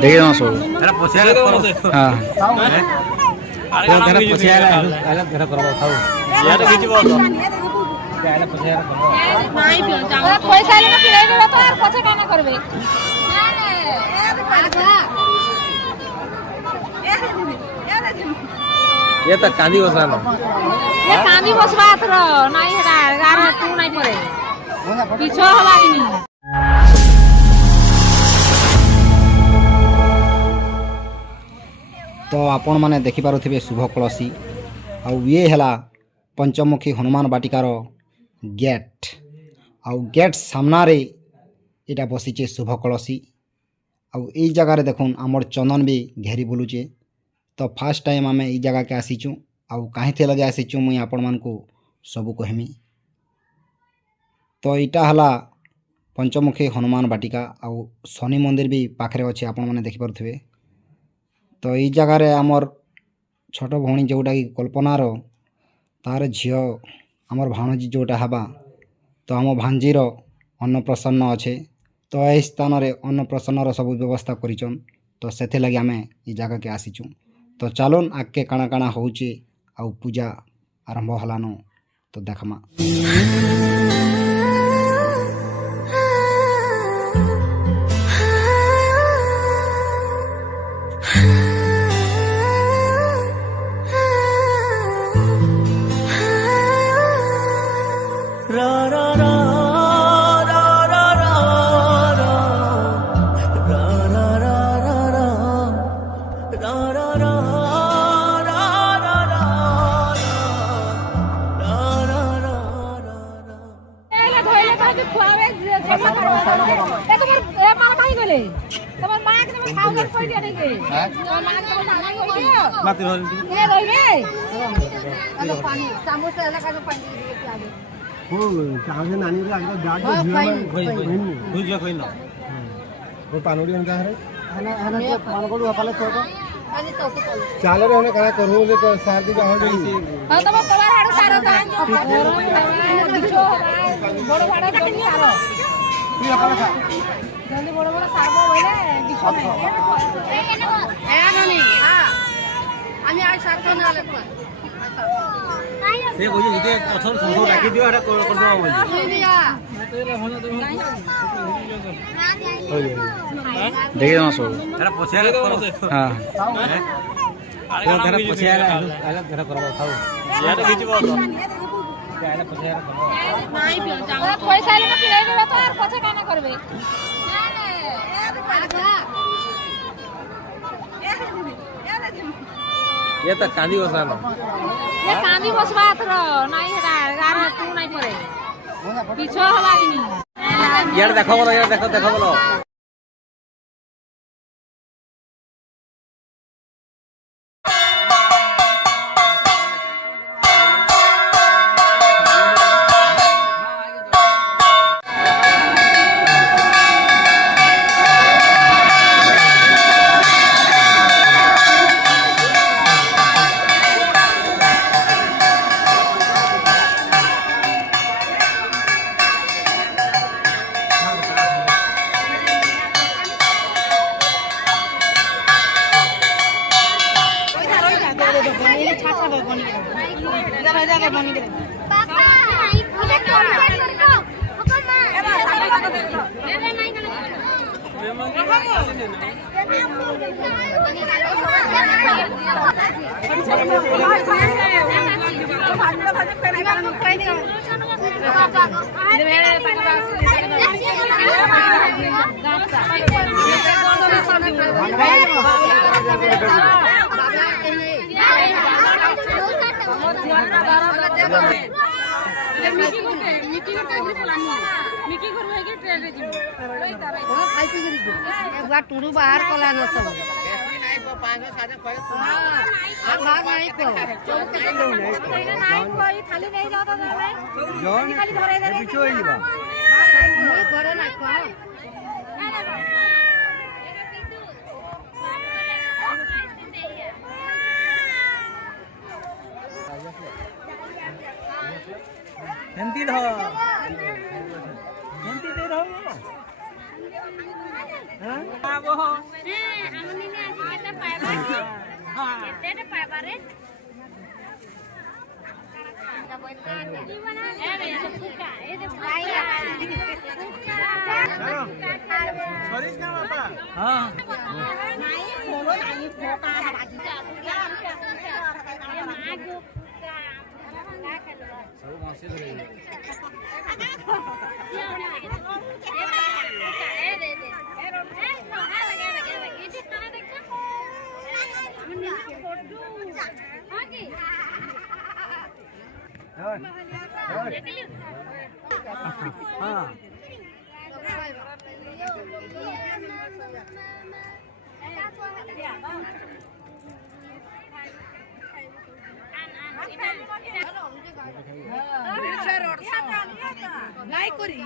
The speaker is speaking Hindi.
देखिए ना सो अरे पोछिया हां अरे पोछिया अलग घर करबो थाउ यार खिचबो तो यार पोछिया करबो नहीं पियो जाओ पैसा लेना पिलेबे तो और पछे काना करबे ये तो कांदी बसानो ये कांदी बसबात रो नहीं हेडा गार तू नहीं पड़े पीछो हवा नहीं तो आपण मैंने देखिपे शुभ कलसी आउ ये है पंचमुखी हनुमान बाटिकार गेट आउ गेट सामने यहाँ बसीचे शुभ कलसी आउ ये जगार देखुन आमर चंदन भी घेरी बुलुचे। तो फास्ट टाइम आम ये जगह के आसीचु आउ कहीं लगे आसीचु मुई आपण मानकु सबू कहमी। तो यहाँ है पंचमुखी हनुमान बाटिका आउ शनि मंदिर भी पाखे अच्छे आपण मैंने देखिपे। तो ये जगार आमर छोट भौणी जोटा कि कल्पनार तार झील आमर भाणजी जोटा हवा तो आम भांजीर अन्नप्रसन्न अच्छे। तो यही स्थान में अन्नप्रसन्नर सब व्यवस्था करिचन। तो से लगे आम ये जगह के आसीचु। तो चलन आगे काଣା काଣା होचे आउ पूजा आरंभ हलान तो देखमा। चाले रे होने करा करू जे शादी का हो गई हां तो पवार हाडू सारो दान जो बड़ बड़ जल्दी सारो जल्दी बड़ बड़ सारो होइले बिछो ए ननी हां আমি আর সাতজন আলে তোমার সে বুঝি ইতে অসল সংসদ রাখি দিও এটা করে দেব বলি देखिए ना सो अरे पोछिया करबो हां अरे घर पोछिया अलग घर करबो थाउ यार खिचबो तो यार पोछिया करबो नहीं पियो जाओ पैसा लेना पिलेबे तो और पछे काना करबे ये तो कांदी बसानो ये कांदी बसबात रो नहीं हेडा गार तू नहीं पड़े पीछो हवा नहीं यार देखो बोलो यार देखो देखो बोलो टुडू बाहर कला न सब खाली नहीं जाओ तो खाली धरे धरे पिछो ही बा मुई घरे ना को हेंती दे रहो আবো আমি নিয়ে আছি কেটে পাইবা কেটে পাইবা রে সরিস না বাবা হ্যাঁ ସବୁ ମାସେ ଧରି ହଁ নাই করি